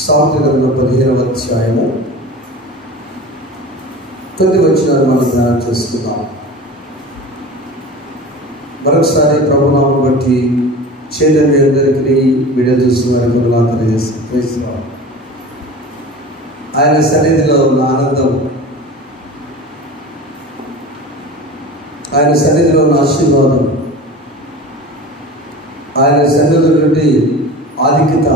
సామెతల గ్రంథం 15వ అధ్యాయము 9 వచనాలు మనం ధ్యానం చేస్తున్నాం. మరొకసారి ప్రభునామం బట్టి చైతన్య అందరికీ వీడియో చూస్తున్న వారికి తెలియజేస్తున్నాం. ఆయన సన్నిధిలో ఉన్న ఆనందం, ఆయన సన్నిధిలో ఉన్న ఆశీర్వాదం, ఆయన సన్నిధిలో నుండి ఆధిక్యత,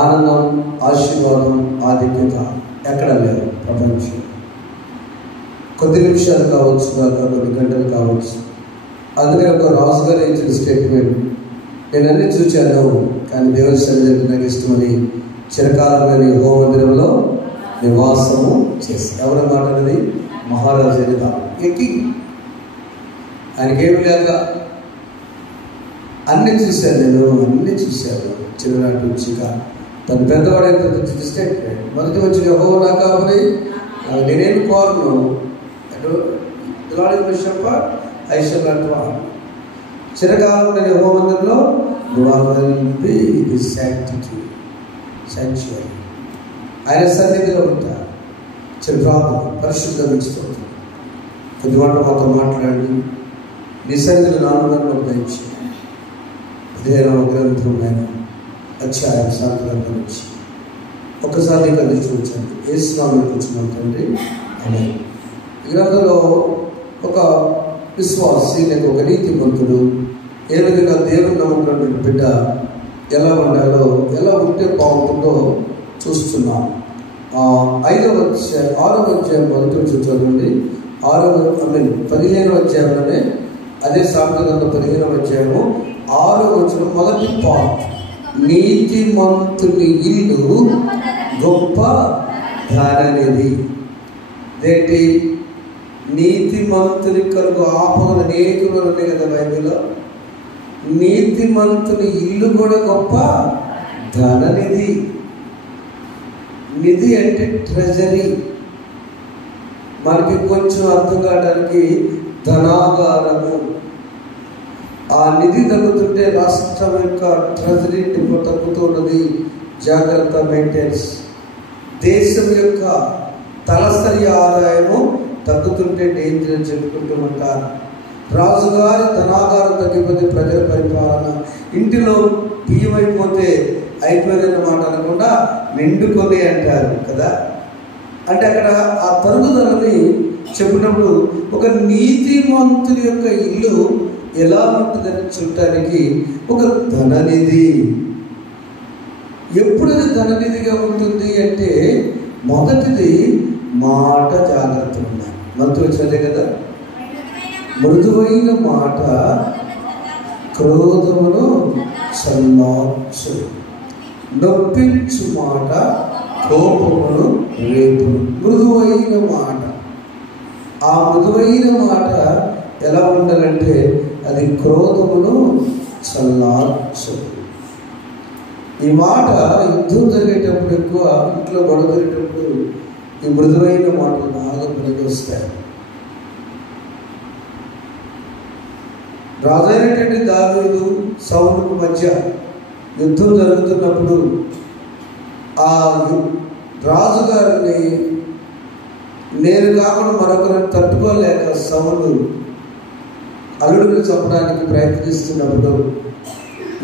ఆనందం, ఆశీర్వాదం, ఆధిక్యత ఎక్కడ లేదు ప్రపంచం. కొద్ది నిమిషాలు కావచ్చు, కొన్ని గంటలు కావచ్చు. అందుకని ఒక రాజుగారు ఇచ్చిన స్టేట్మెంట్, నేను అన్ని చూచాను కానీ దేవుని సన్నిధి నాకు ఇష్టమని చిరకాలమైన యెహోవా మందిరంలో నివాసము చేసి. ఎవరి మాట అనేది? మహారాజు అని ఎక్కి ఆయనకేమి లేక అన్నీ చూశాను, నేను అన్నీ చూశాను చిన్ననాటి నుంచిగా. తను పెద్దవాడైతే స్టేట్మెంట్ మొదటి వచ్చి యెహోవా నా కాపరి, నేనేం కోరను, చిరకాలం నేను యెహోవా మందిరంలో ఆయన సన్నిధిలో ఉంటా. చిరకాలం పరిశుద్ధ మించుతుంది. కొద్ది మాట మాతో మాట్లాడి నీ సన్నిధిలో నాలుగు దయచి 15వ గ్రంథం అధ్యాయం సాయంత్రం నుంచి ఒక్కసారి నీకు అది చూపించండి. ఏ స్నామం కూర్చున్నాం తండ్రి అని. ఈ గ్రంథంలో ఒక విశ్వాసి లేక ఒక నీతిమంతుడు ఏ విధంగా దేవుని నమ్ముకున్నటువంటి బిడ్డ ఎలా ఉండాలో, ఎలా ఉంటే బాగుంటుందో చూస్తున్నాం. 6వ అధ్యాయం మొదటి నుంచి చదవండి. 15వ అధ్యాయంలోనే అదే సామెతల గ్రంథం 15వ అధ్యాయము 6వ వచనం మొదటి పార్ట్. నీతిమంతుని ఇల్లు గొప్ప ధననిధి. ఏంటి? నీతిమంతుని కలుగు ఆపదలు అనేకులు ఉన్నాయి కదా బైబిల్లో. నీతిమంతుని ఇల్లు కూడా గొప్ప ధననిధి. నిధి అంటే ట్రెజరీ. మనకి కొంచెం అర్థం కావడానికి ధనాగారము. ఆ నిధి తగ్గుతుంటే రాష్ట్రం యొక్క ట్రెజరీ తగ్గుతూ ఉన్నది. జాగ్రత్త, మెయింటెనెన్స్. దేశం యొక్క తలసరి ఆదాయము తగ్గుతుంటే డేంజర్ అని చెప్పుకుంటూ ఉంటారు. రాజుగారి ధనాగారం తగ్గిపోతే ప్రజల పరిపాలన. ఇంటిలో బియ్యం అయిపోతే అయిపోయిన మాట అనకుండా నిండుకొని అంటారు కదా. అంటే అక్కడ ఆ తరుగుదలని చెప్పినప్పుడు ఒక నీతిమంతుని యొక్క ఇల్లు ఎలా ఉంటుందని చూడటానికి ఒక ధననిధి. ఎప్పుడు అది ధననిధిగా ఉంటుంది అంటే మొదటిది మాట జాగ్రత్త ఉండాలి. మంత్రులు చదివే కదా, మృదువైన మాట క్రోధమును చల్లార్చు, నొప్పించు మాట కోపమును రేపును. మృదువైన మాట. ఆ మృదువైన మాట ఎలా ఉండాలంటే అది క్రోధమును చల్లార్చు. ఈ మాట యుద్ధం జరిగేటప్పుడు, ఎక్కువ ఇంట్లో గొడవ జరిగేటప్పుడు ఈ మృదువైన మాటలు బాగా పనికి వస్తాయి. రాజైనటువంటి దావీదు సౌలుకు మధ్య యుద్ధం జరుగుతున్నప్పుడు ఆ రాజుగారిని నేను కాకుండా మరొకరిని తట్టుకోలేక సౌలు అల్లుడిని చంపడానికి ప్రయత్నిస్తున్నప్పుడు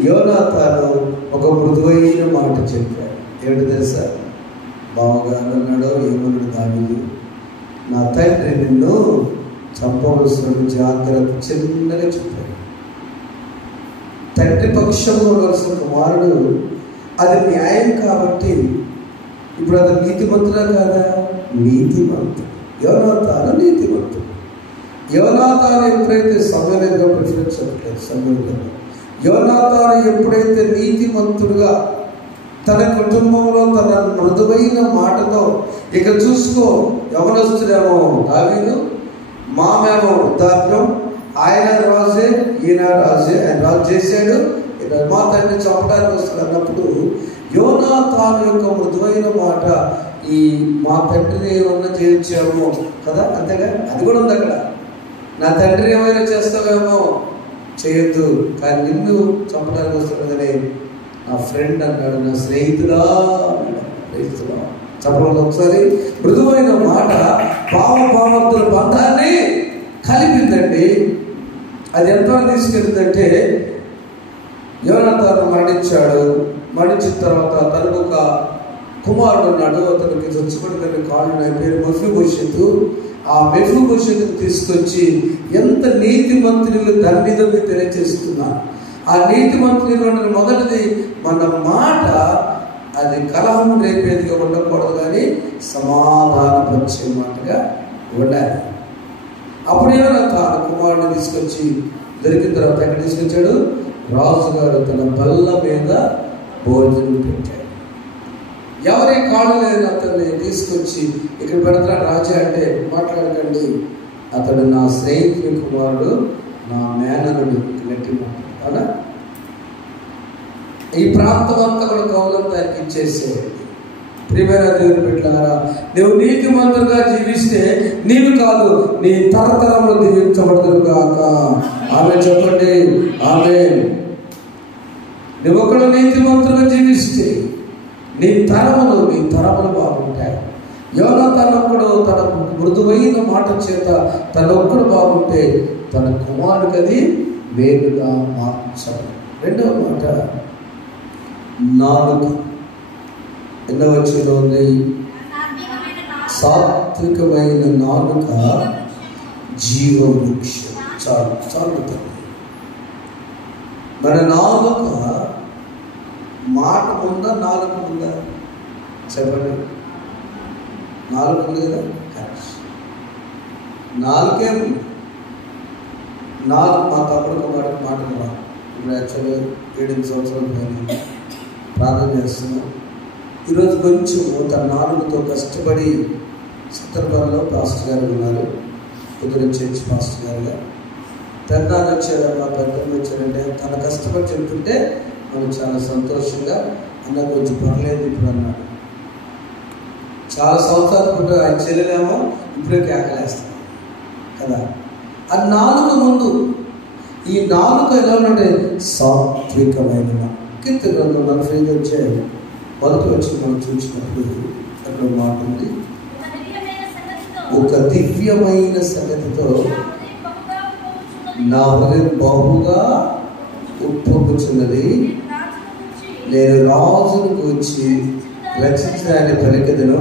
యోనాతాను ఒక మృదువైన మాట చెప్పాడు. ఏమిటి తెలుసా? బావగారు అన్నాడు, ఏమన్నాడు దావీదు, నా తండ్రి నిన్ను చంపవలసిన జాగ్రత్త చిన్నగా చెప్పాడు. తండ్రి పక్షంలో ఉండవలసిన కుమారుడు, అది న్యాయం కాబట్టి. ఇప్పుడు అది నీతిమంతుడా కాదా? నీతిమంతుడు. యోనాతాను నీతిమంతుడు. యోనాతాను ఎప్పుడైతే సమయంలో ప్రిఫరెన్స్ చెప్పలేదు, సమయంలో యోనాతాను ఎప్పుడైతే నీతిమంతుడుగా తన కుటుంబంలో తన మృదువైన మాటతో, ఇక చూసుకో యవనస్తుడేమో దావీదు, మామేమో వృద్ధాప్యం, ఆయన రాజే, ఈయన రాజే, ఆయన రాజు చేశాడు, మా తండ్రి చంపడానికి వస్తుంది అన్నప్పుడు యోనాతాను యొక్క మృదువైన మాట, ఈ మా తండ్రిని ఏమన్నా చేయొచ్చామో కదా, అంతేగా, అది కూడా ఉంది అక్కడ. నా తండ్రి ఏమైనా చేస్తావేమో చేయొద్దు, కానీ నిన్ను చంపడానికి వస్తున్నదని నా ఫ్రెండ్ అన్నాడు, నా స్నేహితుడా స్నేహితుడా. చెప్పడంలో ఒకసారి మృదువైన మాట భావభావంతుల బంధాన్ని కలిపిందండి. అది ఎంతవరకు తీసుకెళ్ళిందంటే, యోనాతాను మరణించాడు. మరణించిన తర్వాత తనకు ఒక కుమారుడు ఉన్నాడు. అతనికి చచ్చిపోయిన కాళ్ళు ఆయన పేరు మెఫీబోషెతు. ఆ మెఫీబోషెతుని తీసుకొచ్చి ఎంత నీతిమంతులు దాని మీద తెలియజేస్తున్నారు. ఆ నీతిమంతులు మొదటిది మన మాట అది కలహం రేపేదిగా ఉండకూడదు, కానీ సమాధానపరిచే మాటగా ఉండాలి. అప్పుడేమన్నా తాను కుమారుడిని తీసుకొచ్చి దొరికిన తర్వాత ఎక్కడ తీసుకొచ్చాడు? రాజుగారు తన బల్ల మీద భోజనం పెట్టాడు. ఎవరి కాళ్ళు లేని అతన్ని తీసుకొచ్చి ఇక్కడ పెడతాడు రాజా అంటే, మాట్లాడకండి, అతడు నా స్నేహితుని కుమారుడు, నా మేననుడు. గట్టి మాట. ఈ ప్రాంతం అంతా కూడా కౌలంతా ఆయనకి ఇచ్చేసేయండి. ప్రియమైన దేవుని బిడ్డలారా, నువ్వు నీతిమంతులుగా జీవిస్తే నీవు కాదు, నీ తరతరంలో దీవించబడతారు కాక. ఆమె చెప్పండి, ఆమె. నువ్వు ఒకడు నీతిమంతులుగా జీవిస్తే నీ తరములు బాగుంటాయి. యోనాతానొక్కడు తన మృదువైన మాట చేత తనొక్కడు బాగుంటే తన కుమారుడికి అది వేరుగా మార్చాలి. రెండవ మాట నాలుక. ఎన్నో వచ్చిన ఉంది? సాత్వికమైన నాలుక జీవవృక్షం. చాలు చాలు. మన నాలుక మాట ఉందా, నాలుక ఉందా? చెప్పండి. నాలుగు ఉంది కదా? నాలుగే ఉంది. నాలుగు మా తప్పుడు మాటలు రా. ఇప్పుడు యాక్చువల్గా 7 సంవత్సరాల పైన ప్రార్థన చేస్తున్నాం. ఈరోజు కొంచెం తన నాలుగుతో కష్టపడి చిత్రపల్లిలో పాస్టర్ గారు ఉన్నారు, కుదిరి చర్చ్ పాస్టర్ గారుగా. పెద్దలు వచ్చారు, మా పెద్దలు వచ్చారంటే తన కష్టపడి చెప్తుంటే మనం చాలా సంతోషంగా, అన్న కొంచెం పర్లేదు ఇప్పుడు అన్నాడు. చాలా సంవత్సరాల పాటు ఆయన చెల్లెలేమో ఇప్పుడే కేకలేస్తాం కదా. ఆ నాలుగు ముందు ఈ నాలుగు ఎలా ఉంటే సాత్వికమైన. కీర్తన గ్రంథం 45 వచ్చాయి. మొదటి వచ్చి మనం చూసినప్పుడు అక్కడ మాట ఉంది, ఒక దివ్యమైన సంగతితో నా హృదయం బహుగా ఉప్పొంగుచున్నది. నేను రాజును వచ్చి రక్షించడాన్ని పలికెదను.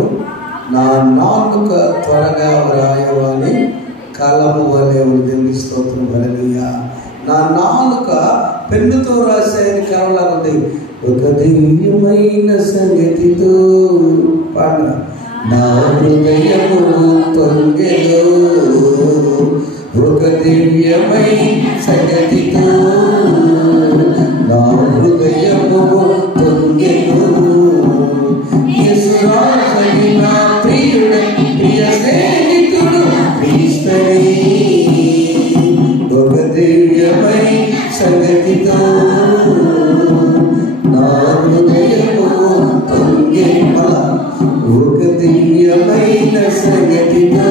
నా నాలుక త్వరగా వ్రాయవాని కలము వలె దేవుని స్తోత్రం. హల్లెలూయా. నా నాలుక పెన్నుతో రాసేది కలవలా ఉంది. ఒక దివ్యమైన సంగతితో పాట నా హృదయము పొంగెను. ఒక దివ్యమైన సంగతితో నా హృదయము పొంగెను. యేసురాజని నా ప్రియుడు, ప్రియ స్నేహితుడు క్రీస్తుని. ఒక దివ్యమైన సంగతితో నా హృదయము పొంగెను. ఒక దివ్యమైన సంగతితో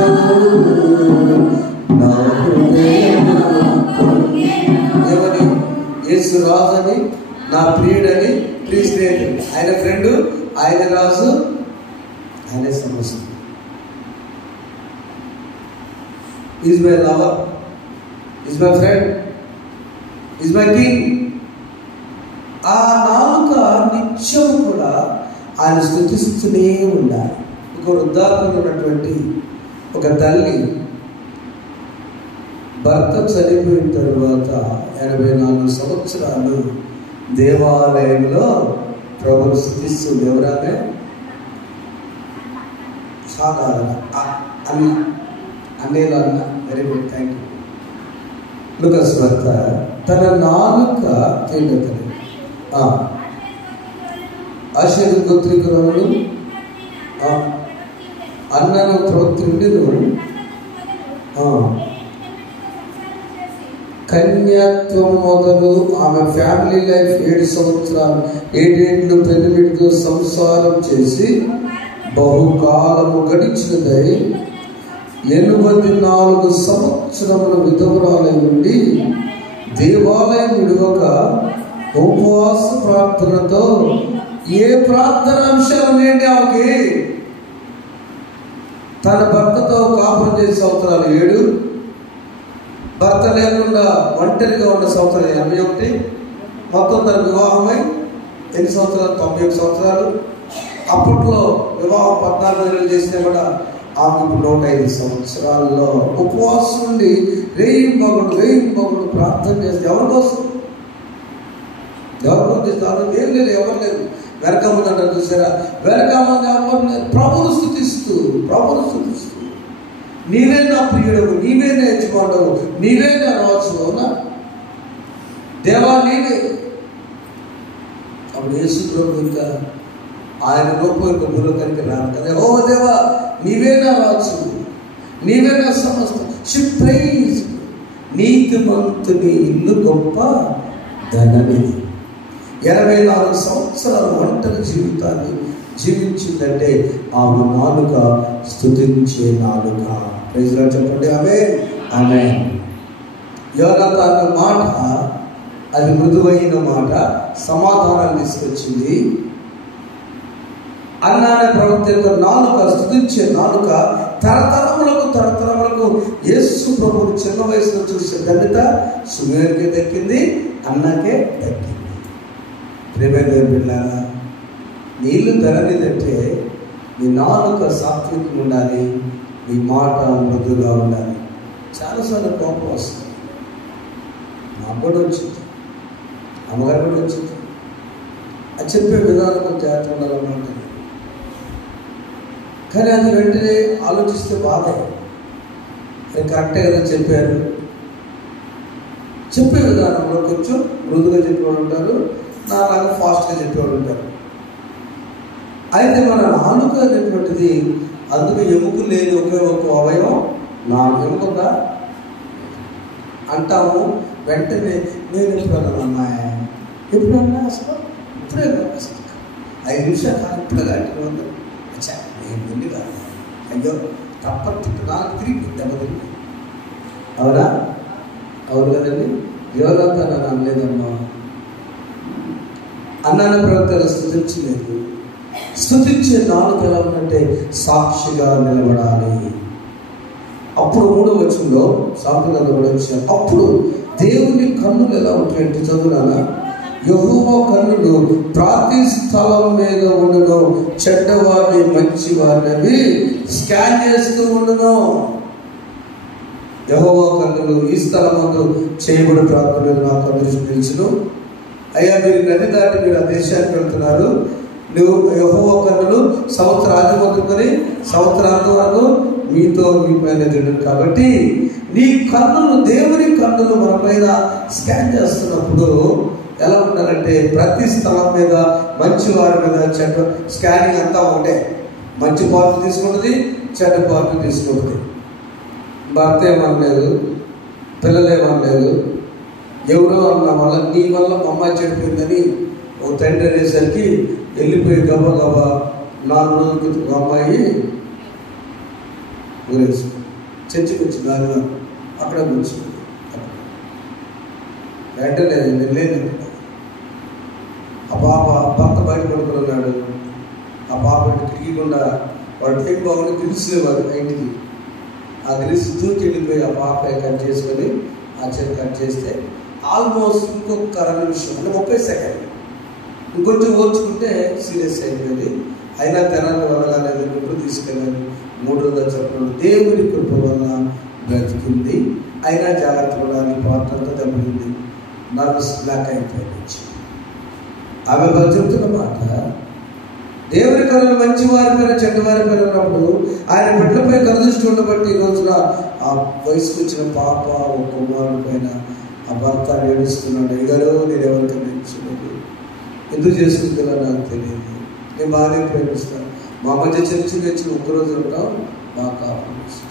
నా హృదయము పొంగెను. ఎవరి? యేసు రాజని, నా ప్రియుడని, ప్రియ స్నేహితుడు. ఆయన ఫ్రెండు, ఆయన రాజు, ఆయన సమస్య. Is my lover, is my friend, is my king. ఆ నాలుక నిత్యం కూడా ఆయన స్తుతిస్తూనే ఉండాలి. ఒక వృద్ధాప్యంలో ఉన్నటువంటి ఒక తల్లి భర్త చనిపోయిన తర్వాత 84 సంవత్సరాలు దేవాలయంలో ప్రభుని స్తుతిస్తుంది. ఎవరామే? సాధారణ అన్నేలో అన్న. Very good, thank you. లూకాసు వార్త. తన నాలుక తేలికలు ఆశీర్వాద గోత్రికులను అన్నను ప్రవక్తుండెను. కన్యాత్వం మొదలు ఆమె ఫ్యామిలీ లైఫ్ 7 సంవత్సరాలు 7 ఏళ్ళు పెళ్లితో సంసారం చేసి బహుకాలము గడిచినదై 84 సంవత్సరముల విధవరాలై ఉండి దేవాలయం విడువక ఉపవాస ప్రార్థనతో ఏ ప్రార్థన అంశాలు లేండి ఆమెకి. తన భర్తతో కాపురం చేసే సంవత్సరాలు 7, భర్త లేకుండా ఒంటరిగా ఉన్న సంవత్సరాలు 81, మొత్తం తన వివాహమై ఎన్ని సంవత్సరాలు? 91 సంవత్సరాలు. అప్పట్లో వివాహం 14 నెలలు చేసినా కూడా ఆమె 105 సంవత్సరాల్లో ఉపవాసం నుండి రేయింబగుడు ప్రార్థన చేస్తే ఎవరి కోసం? ఏం లేదు, ఎవరు లేదు. వెనక ముందు అంటారు చూసారా, వెనక ముందు ఎవరు లేదు. ప్రభువును స్తుతిస్తూ నీవే నా ప్రియుడవు, నీవే నా యజమానుడవు, నీవే నా రాజు. అవునా దేవా, నీవే. అప్పుడు యేసు ప్రభు ఇంకా ఆయన రూపం యొక్క భూలోకానికి రాను కదా. ఓ దేవా, నీవే నా రాజు, నీవే నా సమస్తం. ప్రైజ్ నీతిమంతుని ఇల్లు గొప్ప ధననిధి. 84 సంవత్సరాల ఒంటరి జీవితాన్ని జీవించిందంటే ఆమె నాలుక స్తుతించే నాలుక. ప్రైజ్ లార్డ్ చెప్పండి. ఆమేన్. యోనాతాను మాట అది మృదువైన మాట, సమాధానాన్ని తీసుకొచ్చింది. అన్నా అనే ప్రవక్త యొక్క నాలుక, స్తుతించే నాలుక తరతరములకు యేసు ప్రభువుని చిన్న వయసులో చూసే ధన్యత సుమేరుకే దక్కింది, అన్నాకే దక్కింది. ప్రేమైన బిడ్డలారా, నీళ్ళు ధరనిదంటే నీ నాలుక సాత్వికం ఉండాలి, నీ మాట మృదుగా ఉండాలి. చాలాసార్లు కోపం వస్తుంది. నాకు కూడా వచ్చింది, అమ్మగారు కూడా వచ్చింది. అది చెప్పే విధానం కొంచెం జాగ్రత్త ఉండాలన్నమాట. కానీ అది వెంటనే ఆలోచిస్తే బాధే. అది కరెక్టే కదా చెప్పారు. చెప్పే విధానంలో కొంచెం మృదుగా చెప్పేవాడు ఉంటారు, నాలాగా ఫాస్ట్గా చెప్పేవాడు ఉంటారు. అయితే మన నాలుక అనేటువంటిది అందుకు ఎముక లేదు, ఒకే ఒక అవయవం. నాలుగు ఎముకుందా అంటాము, వెంటనే నేను ఎప్పుడన్నా అమ్మాయి ఎప్పుడన్నా అసలు ఇప్పుడే అసలు 5 నిమిషాలు కాదు, ఇప్పుడే లాంటి ఉంది. అచ్చా నేను వెళ్ళి కాదు, అయ్యో తప్పట్టు నాకు తిరిగి దెబ్బతిరిగి. అవునా? అవును కదండి. ఎవరంతా నన్ను అనలేదమ్మా. అన్నాన ప్రవక్తలు స్తుతించలేదు. స్తుతించే నాలుగు ఎలా ఉందంటే సాక్షిగా నిలబడాలి. అప్పుడు 3వ వచనంలో సాంప్రదాయంలో కూడా వచ్చారు. అప్పుడు దేవుని కన్నులు ఎలా ఉంటాయంటే, చదువునా, యెహోవా కన్నులు ప్రతి స్థలం మీద ఉండును, చెడ్డవారిని మంచివారిని స్కాన్ చేస్తూ ఉండును. యెహోవా కన్నులు ఈ స్థలం ముందు చేయబడి ప్రార్థన మీద నాకు దృష్టి నిలిచును. అయ్యా, మీరు నది దాటి మీరు ఆ దేశానికి వెళ్తున్నారు. నువ్వు యెహోవా కన్నులు సంవత్సరాది మొదలుకొని సంవత్సరాంతం వరకు మీతో మీ పైన జరుగుతుంది. కాబట్టి నీ కన్నులు, దేవుని కన్నులు మన పైన స్కాన్ చేస్తున్నప్పుడు ఎలా ఉండాలంటే ప్రతి స్థలం మీద, మంచి వారి మీద చెడ్డ స్కానింగ్ అంతా ఒకటే. మంచి పార్టీ తీసుకుంటుంది, చెడ్డ పార్టీ తీసుకుంటుంది. భర్త ఏమనలేదు, పిల్లలు ఏమనలేదు, ఎవరో అన్న వల్ల నీ వల్ల మా అమ్మాయి చెడిపోయిందని ఓ తండ్రి అనేసరికి వెళ్ళిపోయి గబా 4 రోజుల క్రితం అమ్మాయి ఊరేసు చర్చికి వచ్చి దారిగా అక్కడ కూర్చుంది. వెంటనే లేదు, ఆ పాప భర్త బయట పడుకున్నాడు. ఆ పాప తిరిగికుండా వాడు టైం బాగుండి తెలిసేవాడు ఇంటికి. ఆ గ్రీస్ దూకి వెళ్ళిపోయి ఆ పాప కట్ చేసుకొని ఆ చెట్టు కట్ చేస్తే ఆల్మోస్ట్ ఇంకొక 2 నిమిషం అంటే 30 సెకండ్ ఇంకొంచెం ఓర్చుకుంటే సీరియస్ అయిపోయింది. అయినా తెనాలి వదలలేదు, ఎప్పుడు తీసుకెళ్ళాలి. 3 రోజులు చెప్పడం దేవుడి కృప వల్ల బ్రతికింది. అయినా జాగ్రత్త పడాలి, ప్రార్థనతో దెబ్బతింది, నర్వస్ బ్లాక్ అయిపోయింది. ఆమె చెబుతున్న మాట, దేవుని కన్నులు మంచి వారి పైన చెడ్డవారి పైన ఉన్నప్పుడు ఆయన బిడ్డలపై కనుదృష్టి ఉండబట్టి ఈ రోజున ఆ వయసుకు వచ్చిన పాప ఒక కుమారుడి పైన ఆ భర్త ఏడుస్తున్నాడు. అయ్యారో నేను ఎవరికి నచ్చలేదు, ఎందుకు చేసుకుంటున్నా నాకు తెలియదు, నేను బాగానే ప్రేమిస్తాను, మా మధ్య చర్చి తెచ్చి 1 రోజు ఉంటాం, బాగా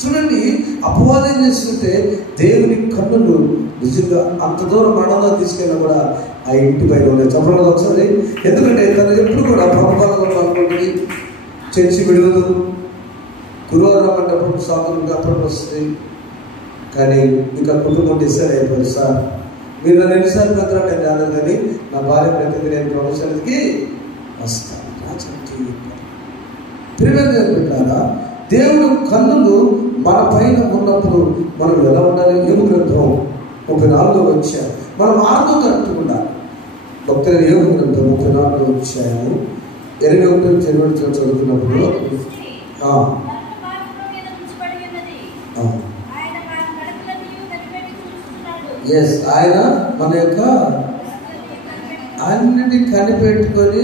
చూడండి. అపవాదం చేసుకుంటే దేవుని కన్నులు నిజంగా అంత దూరం మరణంలో తీసుకెళ్ళినా కూడా ఆ ఇంటి పైన ఉన్నాయి. చెప్పడం ఒకసారి. ఎందుకంటే తను ఎప్పుడు కూడా ప్రభుత్వంలో అనుకుంటుంది, చర్చి విడవదు, గురువారం అంటప్పుడు సాగులు అప్పుడు వస్తుంది. కానీ ఇంకా కుటుంబం డిసైడ్ అయిపోయింది, సార్ మీరు నన్ను ఎన్నిసార్లు పెద్దలు నేను రాలేదు, కానీ నా భార్య ప్రతిదీ నేను ప్రమోషన్కి వస్తాను. ప్రియమైన దేవుడు కన్నులు మన పైన ఉన్నప్పుడు మనం ఎలా ఉండాలి? యోబు గ్రంథం 34 వచ్చాము. మనం మార్గం కరెక్ట్గా ఉండాలి. భక్తుల యోబు గ్రంథం 34 వచ్చాము. 21 చదువుతున్నప్పుడు ఆయన మన యొక్క అన్నిటి కనిపెట్టుకొని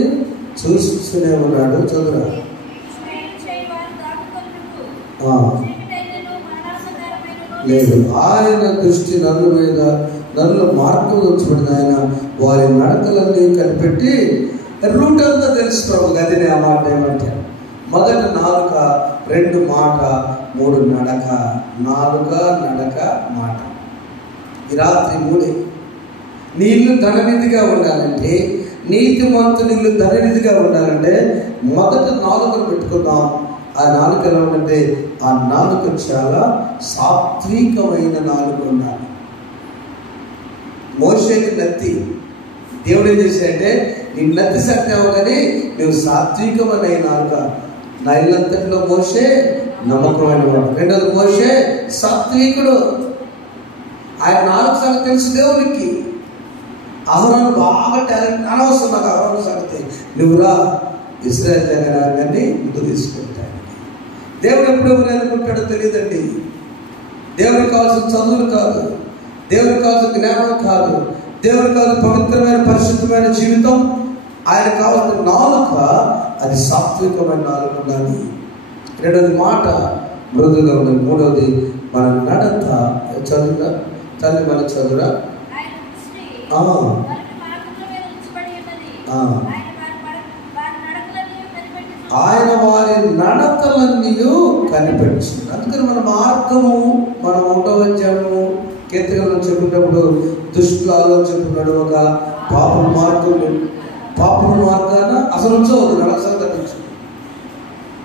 చూస్తూనే ఉన్నాడు. చదువురా. లేదు, ఆయన దృష్టి నరుల మీద, నరుల మార్గం ఉంచబడిన ఆయన వారి నడకలన్నీ కనిపెట్టి రూట్ అంతా తెలుసుకోవాలి. గదినే ఆ మాట ఏమంటే మొదట నాలుక, 2 మాట, 3 నడక. నాలుక, నడక, మాట. ఈ రాత్రి 3. నీ ఇల్లు ధననిధిగా ఉండాలంటే, నీతిమంతుని ఇల్లు ధననిధిగా ఉండాలంటే మొదట నాలుకను పెట్టుకుందాం. ఆ నాలుక ఎలా ఉందంటే, ఆ నాలుక చాలా సాత్వికమైన నాలుక ఉండాలి. మోషేకి నత్తి దేవుడు ఏం చేశాడంటే, నీ నత్తి సత్యావు కానీ నువ్వు సాత్వికమైన నాలుక. నా ఇల్లంతట్లో మోషే నమ్మకమైన వాడు. రెండోది మోషే సాత్వికుడు. ఆయన నాలుగు సంగతి తెలుసు దేవునికి. అహరోను బాగా టాలెంట్. అనవసరం నాకు అహరోను సంగతి. నువ్వురా ఇశ్రాయేలు జనాంగాన్ని ముందు తీసుకుంటాడు. దేవుడు ఎప్పుడు అనుకుంటాడో తెలియదండి. దేవుడికి కావాల్సిన చదువులు కాదు, దేవుడికి కావాల్సిన జ్ఞానం కాదు, దేవుడికి కావాల్సిన పవిత్రమైన పరిశుద్ధమైన జీవితం. ఆయన కావాల్సిన నాలుక, అది సాత్వికమైన నాలుక ఉండాలి. రెండోది మాట మృదుగా ఉండాలి. మూడవది మన నడత. చదువురా తల్లి, మన చదువురా. ఆయన వారి నడతలన్నీ కనిపెట్టింది. అందుకని మన మార్గము, మనం ఉండవచ్చాము. కీర్తనలో చెప్పుకున్నప్పుడు దుష్టుల ఆలోచన ఒక పాపం మార్గాన అసలు ఉంచవద్దు. నడకసలు తగ్గించు.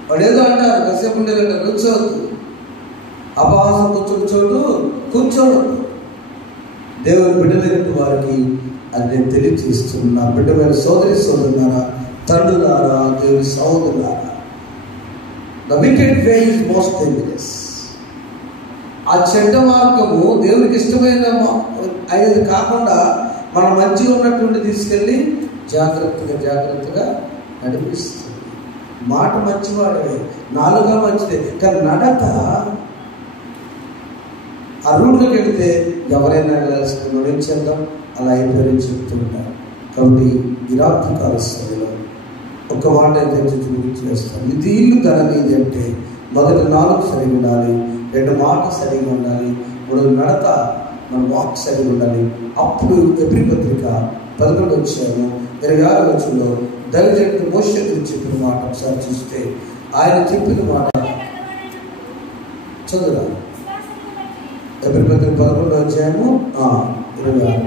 వాడు ఏదో అంటారు, కాసేపు ఉండేదంటే కూర్చోవద్దు. అపహాసం కూర్చోడు, కూర్చోవద్దు. దేవుని బిడ్డలైన వారికి అది నేను తెలియజేస్తున్నా. బిడ్డమైన సోదరులారా, తండ్రులారా, దేవుని సహోదరులారా, the wicked way is most dangerous. ఆ చెడ్డ మార్గము దేవునికి ఇష్టమైన అనేది కాకుండా మనం మంచిగా ఉన్నటువంటి తీసుకెళ్ళి జాగ్రత్తగా నడిపిస్తుంది. మాట మంచివాడే, నాలుగా మంచిదే, కానీ నడత ఆ రూట్లోకి వెళితే ఎవరైనా వెళ్ళాల్సింది ఏం చేద్దాం, అలా అయిపోయి చెప్తుంటారు. కాబట్టి ఈ రాత్రి కాల సమయంలో ఒక మాట అయితే చూపించేస్తాం. ఇది ఇల్లు ధననిధి అంటే మొదటి నాలుగు సరిగా ఉండాలి, 2 మాట సరిగా ఉండాలి, 3 నడత మన వాక్ సరిగా ఉండాలి. అప్పుడు ఎబ్రీ పత్రిక 11 వచ్చాము 26 వచ్చంలో దైవజనుడు మోషే గురించి చెప్పిన మాట ఒకసారి చూస్తే, ఆయన చెప్పిన మాట చదువురా. ఎబ్రీ పత్రిక 11 వచ్చాము 26.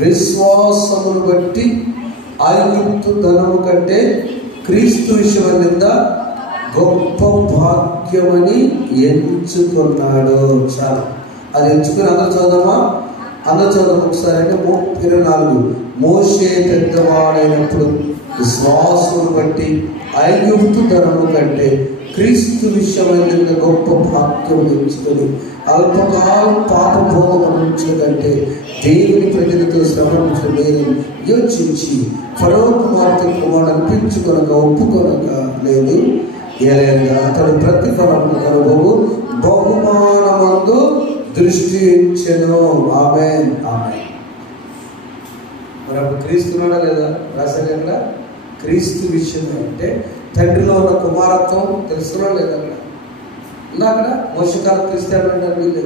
విశ్వాసమును బట్టి ఐగుప్తు ధనము కంటే క్రీస్తు విషయమైనంత గొప్ప భాగ్యమని ఎంచుకున్నాడు. చాలా అది ఎంచుకుని అందరూ చదువుదాం ఒకసారి. అంటే 24 మోషే పెద్దవాడైనప్పుడు విశ్వాసమును బట్టి ఐగుప్తు ధనము కంటే క్రీస్తు విషయమైనంత గొప్ప భాగ్యం ఎంచుకొని అల్పకాలం పాపభోగం కంటే దేవుని ప్రజలతో శ్రమించడం లేదు యోచించి ఫరో కుమార్తెకు వాడు అనిపించుకొనక ఒప్పుకొనక లేదు. ఏలైనా అతడు ప్రతిఫలం కలుగు బహుమానమందు దృష్టి ఇచ్చెను. ఆమేన్. మరి అప్పుడు క్రీస్తున్నాడా లేదా? రాశారు అక్కడ క్రీస్తు విషయం అంటే తండ్రిలో ఉన్న కుమారత్వం తెలుసుకున్నా లేదా? ఉందా అక్కడ? మోసకాలం క్రీస్తాడు అంటారు వీళ్ళు.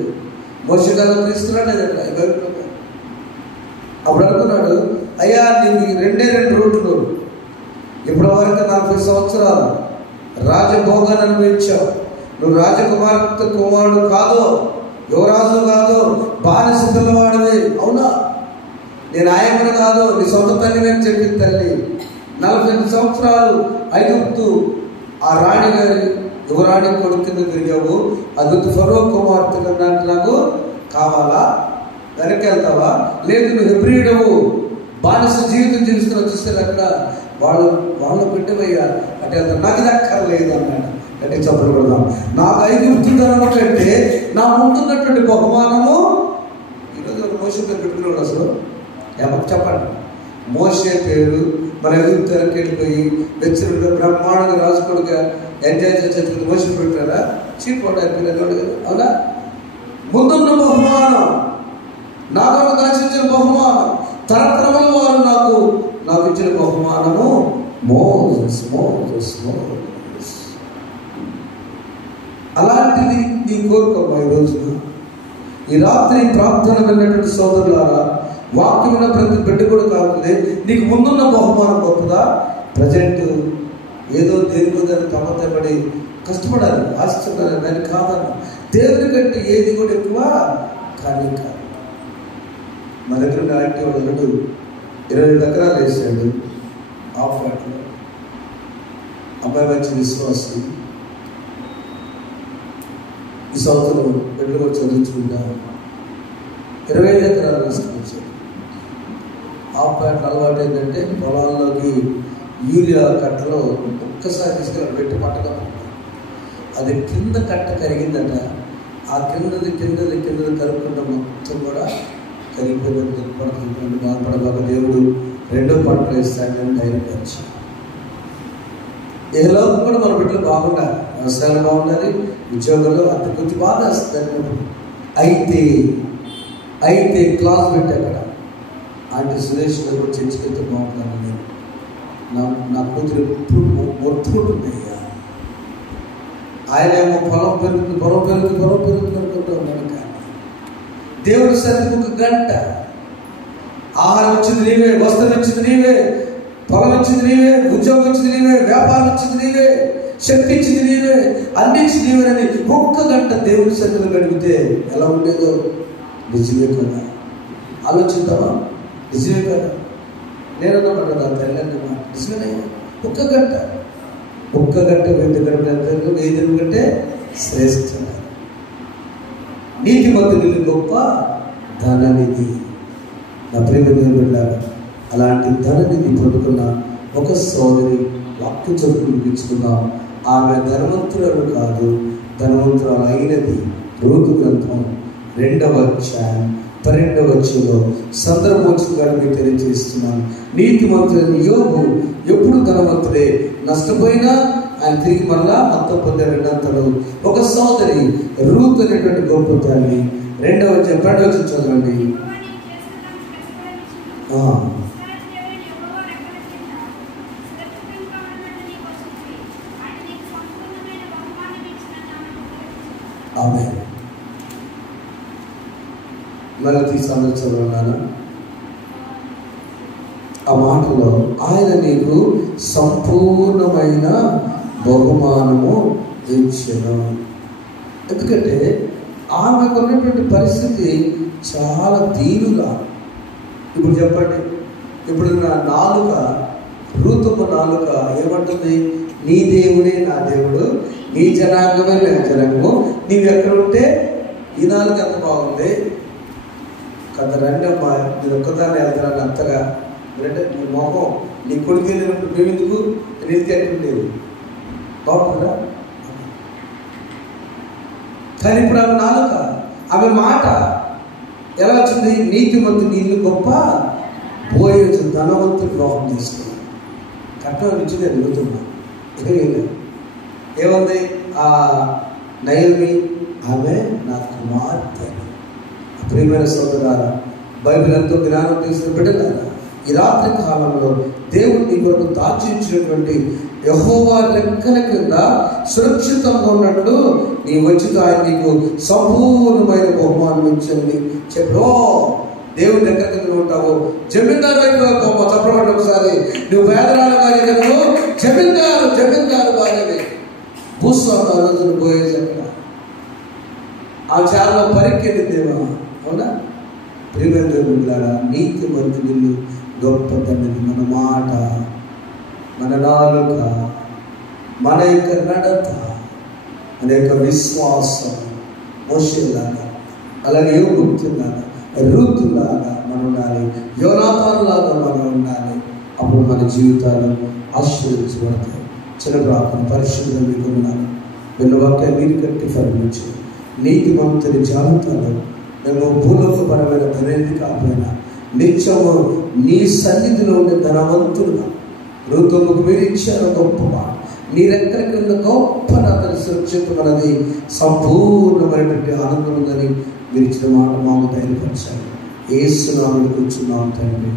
మోసకాలం క్రీస్తున్నాడు లేదా? అప్పుడు అనుకున్నాడు, అయ్యా నీకు 2 రూట్లు, ఇప్పటి వరకు 40 సంవత్సరాలు రాజభోగాన్ని అనుభవించావు. నువ్వు రాజకుమార్తె కుమారుడు కాదు, యువరాజు కాదు, బానిస పిల్లవాడివి. అవునా? నేను ఆయమ్మను కాదు, నీ సొంత తల్లి నేను చెప్పిన తల్లి. 48 సంవత్సరాలు ఐగుప్తు ఆ రాణి గారి యువరాణి కొడుకు కింద పెరిగావు, అది ఫరో కుమార్తె కన్నా నాకు కావాలా? వెనక్కి వెళ్తావా? లేదు, నువ్వు హెబ్రీయుడవు, బానిస జీవితం జీవిస్తున్నా చూస్తారు అక్కడ వాళ్ళ బిడ్డవయ్యా అంటే వెళ్తాను, నాకు ఇది అక్కర్లేదు అన్నాడు. అంటే చెప్పకూడదాం, నాకు ఐగుప్తుతనం కంటే నా ముందున్నటువంటి బహుమానము. ఈరోజు ఒక మోషే పేరు పెట్టుకున్నాడు. అసలు ఏమన్నా చెప్పండి, మోషే పేరు మన ఐగుప్తుకి వెళ్ళిపోయి వెచ్చరుగా బ్రహ్మాండంగా రాజుకోడుగా ఎంజాయ్ చేసేందుకు మోషే పెట్టారా? చీపోవడానికి కదా. అవునా? ముందున్న బహుమానం, నా కొరకు దాచించిన బహుమానం, తరతరముల వారు నాకు ఇచ్చిన బహుమానము మోసెస్. అలాంటిది నీ కోరుకోమ్మా. ఈ రోజున ఈ రాత్రి ప్రార్థన వెళ్ళినటువంటి సోదరులారా, వాక్యమైన ప్రతి బిడ్డ కూడా కాకుండా నీకు ముందున్న బహుమానం గొప్పదా? ప్రజెంట్ ఏదో దేనికో దాన్ని తమతపడి కష్టపడాలి, ఆశిస్తున్నారు, దాన్ని కాదన్న దేవుని కంటే ఏది కూడా ఎక్కువ కానీ కాదు. మన దగ్గర ఆంటీ వాడు 25 ఎకరాలు వేసాడు ఆఫ్ వాటిలో. అబ్బాయి మంచి విశ్వాసం, ఈ సంవత్సరం బిడ్డలు కూడా చదువుకుంటారు. 25 ఎకరాలు తీసుకొచ్చాడు. ఆఫ్ ప్యాట్లు అలవాటు ఏంటంటే పొలాల్లోకి యూరియా కట్టలో ఒక్కసారి తీసుకెళ్ళి పెట్టి పట్టగా అది కింద కట్ట కరిగిందట. ఆ కిందది కలుపుకుంటే మొత్తం కూడా కరిగిపోయినట్టు పడుతుంది. బాధపడబాక దేవుడు 2వ పంట వేస్తాడని ధైర్యపరిచి ఏ లోకం కూడా మన బిడ్డలు బాగుండాలి, వ్యవసాయాలు బాగుండాలి, ఉద్యోగాల్లో అంత కొంచెం బాధ వస్తుంది. అయితే క్లాస్ పెట్టి అక్కడ ఆంటీ సురేష్ గారు కూడా చర్చకెళ్తే బాగుంటాను. నేను నా కూతురు ఎప్పుడు మొత్తుకుంటుందయ్యా. ఆయన ఏమో పొలం పెరుగుతుంది అనుకుంటూ ఉన్నాడు. కానీ దేవుడు సరికి 1 గంట ఆహారం వచ్చింది నీవే, వస్త్రం వచ్చింది నీవే, పొలం వచ్చింది నీవే, ఉద్యోగం వచ్చింది నీవే, వ్యాపారం వచ్చింది నీవే, శక్తి ఇచ్చింది నీవే, అన్ని ఇచ్చింది నీవేనని 1 గంట దేవుడి సన్నిధిలో గడిపితే ఎలా ఉండేదో నిజమే కదా. ఆలోచిద్దామా? నిజమే కదా. నేనన్నమాట నా తల్లి నిజమే. 1 గంట 2 గంటలు 5 కంటే శ్రేష్ఠ. నీతిమంతుని గొప్ప ధననిధి. నా ప్రేమ దేవుడు, అలాంటి ధననిధి పొందుకున్న ఒక సోదరి వాక్య చదువు వినిపించుకున్నాం. ఆమె ధనవంతురాలు కాదు, ధనవంతురాలు అయినది. రూతు గ్రంథం 2వ అధ్యాయం 12వ వచనంలో సందర్భోచితంగా మీకు తెలియజేస్తున్నాను. నీతిమంతుడైన యోబు ఎప్పుడు ధనవంతుడే, నష్టపోయినా ఆయన తిరిగి మళ్ళా మొత్తం పొందే 2 ఒక సోదరి రూతు అనేటువంటి గొప్ప తల్లి. 2వ అధ్యాయం 12వ వచనం చదవండి. ఆమె మళ్ళీ సంవత్సరాలు ఆ మాటలో ఆయన నీకు సంపూర్ణమైన బహుమానము ఇచ్చెను. ఎందుకంటే ఆమెకు ఉన్నటువంటి పరిస్థితి చాలా దీనుగా. ఇప్పుడు చెప్పండి, ఇప్పుడు నా నాలుక, రూతమ్మ నాలుక ఏమంటుంది? నీ దేవుడే నా దేవుడు, నీ జనాంగమే నా జనాంగము, నీవు ఎక్కడ ఉంటే ఈ నాలుగు ఎంత బాగుంది కదా. రండి అమ్మా, నేను ఒక్కదాన్ని వెళ్తాను అంతగా అంటే నీ మొహం నీ కొడుకు వెళ్ళినప్పుడు మేమెందుకు నీకు ఎక్కడుండేది బాగుంటుందా? కానీ ఇప్పుడు ఆమె నాలుక, ఆమె మాట ఎలా వచ్చింది? నీతిమంతుడు నీళ్ళు గొప్ప పోయేది, ధనవంతుడు ద్రోహం చేసుకున్నాడు. కట్నం ఇచ్చింది అడుగుతున్నా. ఏముంది ఆ నయోమి? ఆమె నా కుమార్తె. ప్రియమైన సోదరులారా, బైబిల్ ఎంతో జ్ఞానం తీసిన బిడ్డలారా, ఈ రాత్రి కాలంలో దేవుడు నీ కొరకు దాచించినటువంటి యెహోవా రెక్కల కింద సురక్షితంగా ఉన్నట్లు నీ వచ్చితో ఆయన నీకు సంపూర్ణమైన బహుమానం ఇచ్చండి. చెప్పు, దేవుడి దగ్గర కింద ఉంటావు. జమీందారు వైపు చెప్పబడి ఒకసారి నువ్వు పేదరాలు భార్య, జమీందారు భార్యవి. భూస్వామి ఆ రోజున పోయే చెప్పిన ఆ చాలా పరికెళ్ళిందేమో. అవునా? ప్రియమైన దేవులారా, నీతి మంతులు గొప్ప తండ్రి. మన మాట, మన నాలుక, మన యొక్క నడత, అనేక విశ్వాసం మోషేలాగా, అలాగే యోగులాగా, రూతులాగా మనం ఉండాలి, యోనాతానులాగా మనం ఉండాలి. అప్పుడు మన జీవితాలు ఆశీర్వదించబడతాయి. చిన్న ప్రార్థన. పరిశుద్ధ మీకు ఉన్నాను, వీళ్ళ వాక్యాన్ని మీరు కట్టి ఫలించి నీతిమంతుని జాబితాలో మేము భూలోకపరమైన ధనేది కాకపోయినా నిత్యము నీ సన్నిధిలో ఉండే ధనవంతులుగా రూపముకు మీరు ఇచ్చారు గొప్ప మాట. నీ రెక్కల క్రింద గొప్ప అతని సురక్షితమైనది సంపూర్ణమైనటువంటి ఆనందం ఉందని మీరు ఇచ్చిన మాట మాకు ధైర్యపరచాలి. యేసునామములో కూర్చున్నాం తండ్రి.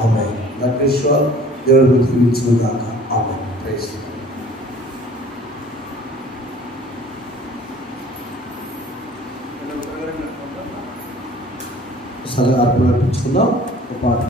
ఆమేన్. లక్ష్మీశ్వర్ దేవుడు దీవించుగాక. ఆమేన్. Praise the lord. అర్పణ అర్పించుకుందాం. ఒక పాట.